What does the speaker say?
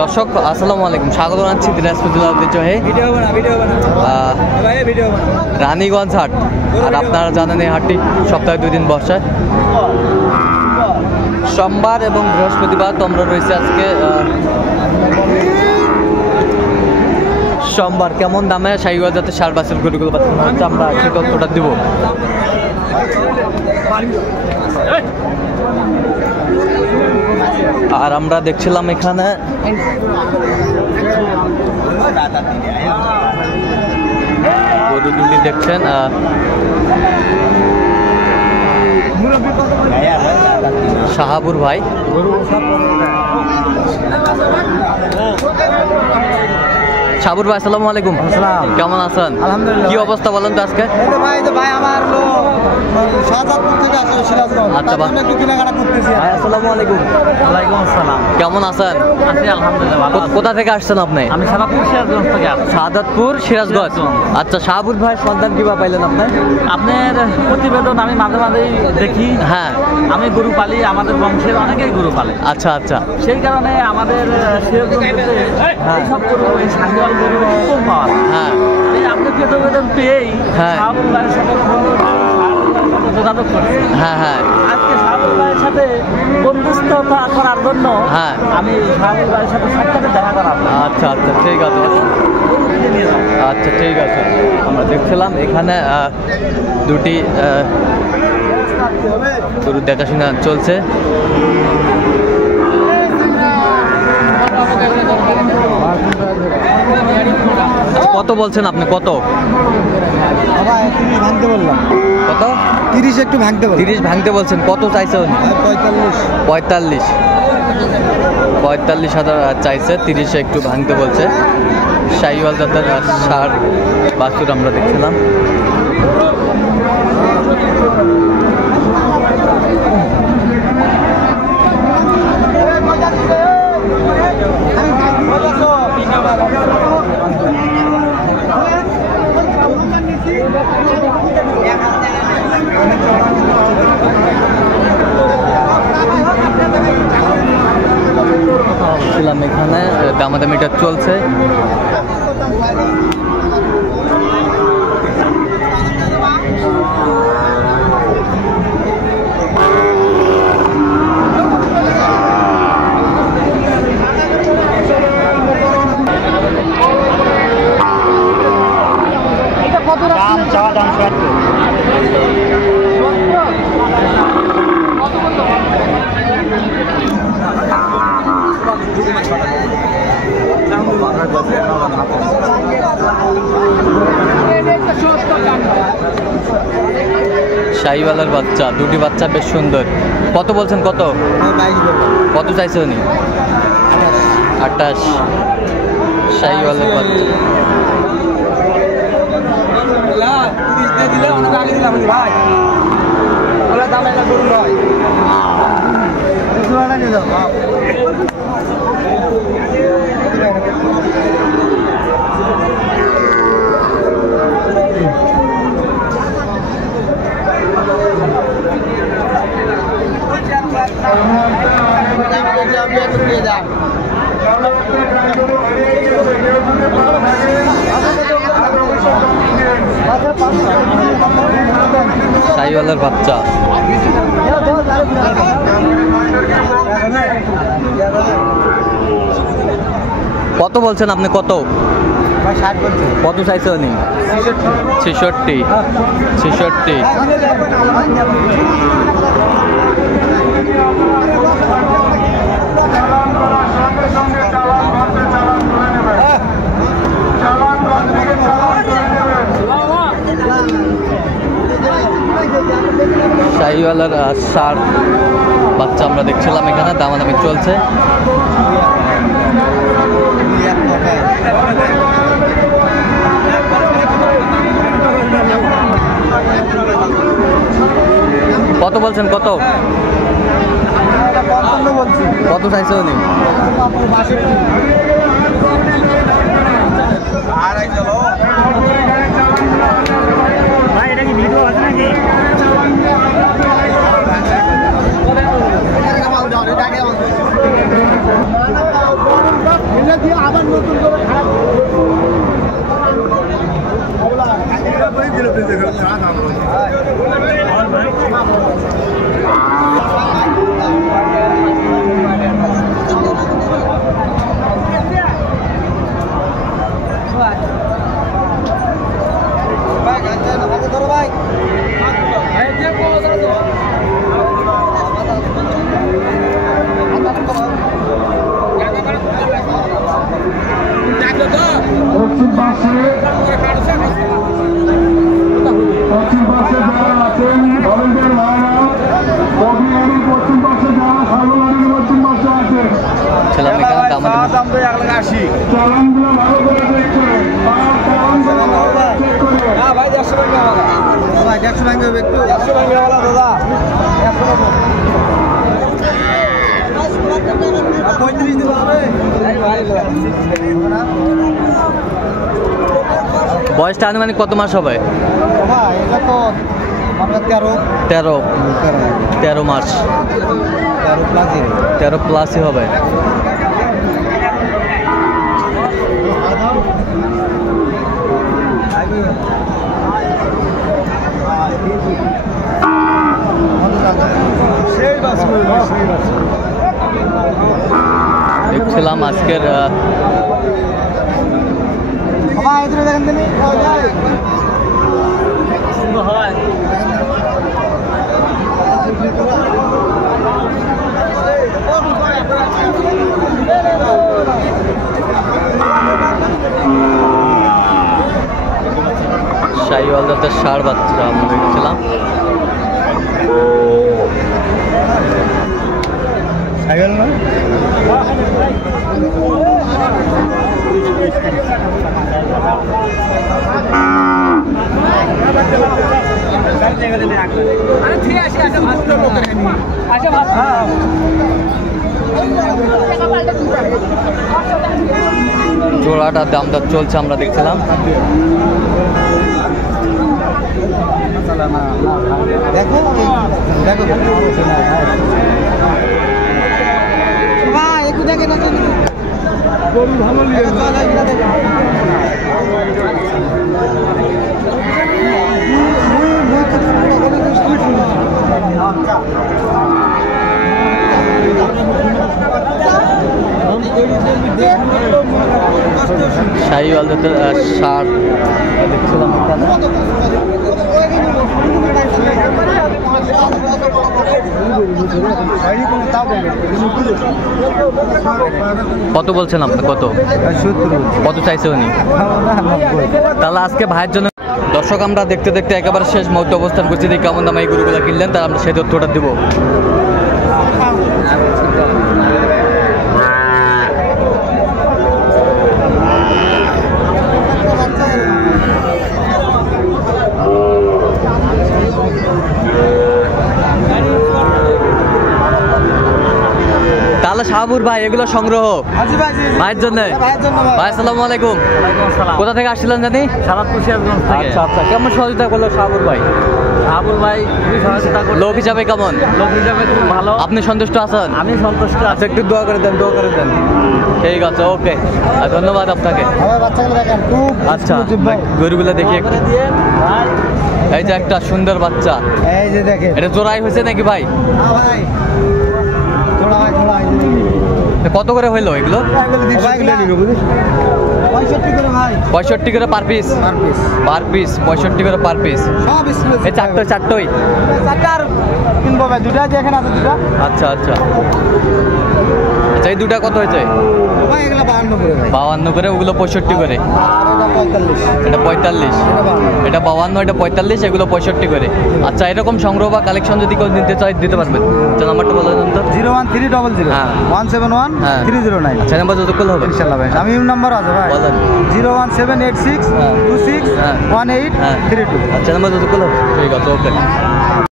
দর্শক আসসালামু আলাইকুম, স্বাগত জানাচ্ছি দিনাজপুর জেলার ঐতিহ্যবাহী রানীগঞ্জ হাট। আর আপনারা জানেন এই হাটটি সপ্তাহে 2 দিন বসে, সোমবার এবং বৃহস্পতিবার। তো আমরা রয়েছে আজকে সোমবার। কেমন দামে শাহিওয়াল জাতের ষাঁড় বাছুর গরুগুলো পাচ্ছি আমরা সেই তথ্যটা দিব। আর আমরা দেখছিলাম এখানে গরু দুটি দেখছেন, শাহাবুর ভাই। শাহাবুর ভাই আসসালামু আলাইকুম। কেমন আছেন? আলহামদুলিল্লাহ। কি অবস্থা বলেন তো আজকে? ভাই আমার শাহজাদপুর থেকে আসলে সিরাজগঞ্জ। আচ্ছা ভাই, একটু কেনাকাটা করতেছি। আসসালামু আলাইকুম। ওয়ালাইকুম আসসালাম। কেমন আছেন? আছি আলহামদুলিল্লাহ ভালো। কোথা থেকে আসছেন আপনি? আমি শাহজাদপুর সিরাজগঞ্জ থেকে আসছি। শাহজাদপুর সিরাজগঞ্জ। আচ্ছা, শাহাবুর ভাই সন্ধান কিভাবে পাইলেন আপনি? আপনার প্রতিবেদন আমি মাঝে মাঝেই দেখি। হ্যাঁ, আমি গরু পালি, আমাদের বংশের অনেকেই গরু পালে। আচ্ছা আচ্ছা। সেই কারণে আমাদের সিরাজগঞ্জে এইসব গরু, এই শাহিওয়াল গরু কম পাওয়া যায়। হ্যাঁ এই আপনি প্রতিবেদন পেয়েই হ্যাঁ। শাহাবুল ভাইয়ের সাথে যোগাযোগ করছি। হ্যাঁ হ্যাঁ আজকে শাহাবুল ভাইয়ের সাথে বন্ধুত্বতা করার জন্য হ্যাঁ। আমি শাহাবুল ভাইয়ের সাথে সাক্ষাৎ দেখা করাবো। আচ্ছা আচ্ছা, ঠিক আছে। নিয়ে যাবো। আচ্ছা ঠিক আছে। আমরা দেখছিলাম এখানে দুটি গরু দেখাশোনা চলছে। কত বলছেন আপনি? কত ভাঙতে বললাম। কত? 30 একটু ভাঙতে বললাম। 30 ভাঙতে বলছেন। কত চাইছে উনি? 45,000 চাইছে। 30 একটু ভাঙতে বলছে। শাহিওয়াল জাতের ষাঁড় বাছুর আমরা দেখছিলাম। এখানে দামাদামিটা চলছে। শাহিওয়ালের বাচ্চা, দুটি বাচ্চা বেশ সুন্দর। কত বলছেন? কত কত চাইছে উনি? 28। শাহিওয়ালের বাচ্চা। শাহিওয়ালের বাচ্চা। কত বলছেন আপনি? কত? 60 বলছে। কত চাইছে উনি? 66। 66। শাহিওয়ালের ষাঁড় বাচ্চা আমরা দেখছিলাম এখানে, দামাদামি চলছে। কত বলছেন? কত কত চাইছে উনি? আবার নতুন করে খারাপ ছিলাম এখানে বয়সটা আনুমানিক কত মাস হবে? এটা তো আমরা 13 মাস, 13 প্লাসই হবে। দেখছিলাম আজকের শাহিওয়াল জাতের ষাঁড় বাচ্চা আমরা দেখছিলাম। জোড়াটার দাম দর চলছে আমরা দেখছিলাম। দেখো দেখো একটু দেখে না শাহিওয়াল জাতের ষাঁড় দেখছিলাম কত বলছেন আপনি? কত চাইছে উনি? তাহলে আজকে ভাইয়ের জন্য দর্শক আমরা দেখতে দেখতে একেবারে শেষ মুহূর্তে অবস্থান করছি। দেখি কেমন দামে এই গরুগুলো কিনলেন, তার আমরা সেই তথ্যটা দেবো। তাহলে শাহাবুর ভাই এগুলো সংগ্রহ ভাইয়ের জন্য। ভাই আসসালামু আলাইকুম। কোথা থেকে আসছিলেন জানি? আচ্ছা আচ্ছা, কেমন সহযোগিতা করলো শাহাবুর ভাই? শাহাবুর ভাই খুবই সহযোগিতা করলো। লোক হিসাবে কেমন? লোক হিসাবে খুব ভালো। আপনি সন্তুষ্ট আছেন? আমি সন্তুষ্ট। আচ্ছা, একটু দোয়া করে দেন, দোয়া করে দেন। ঠিক আছে, ওকে, ধন্যবাদ আপনাকে। আচ্ছা, গরুগুলো দেখি একটু। এই যে একটা সুন্দর বাচ্চা, এই যে দেখেন। এটা জোড়াই হয়েছে নাকি ভাই? ভাই কত করে হইলো এগুলো? 65 করে পার পিস। পার পিস 65 করে পার পিস। এই চারটোই কিনবো ভাই, দুটা যে এখানে আছে দুটা। আচ্ছা আচ্ছা আচ্ছা, এই দুটা কত হয়েছে? 52 করে, ওগুলো 65 করে। এটা 45, এটা 52, এটা 45, এগুলো 65 করে। আচ্ছা, এরকম সংগ্রহ বা কালেকশন যদি কেউ নিতে চাই দিতে পারবেন? আচ্ছা, নাম্বারটা বলে দেন তো। 01300 171 309। আচ্ছা, নাম্বার যত করলে হবে ইনশাআল্লাহ ভাই। আমি নাম্বার আছে ভাই, বলেন। 01786 26 1832। আচ্ছা, নাম্বার যত করলে হবে। ঠিক আছে, ওকে।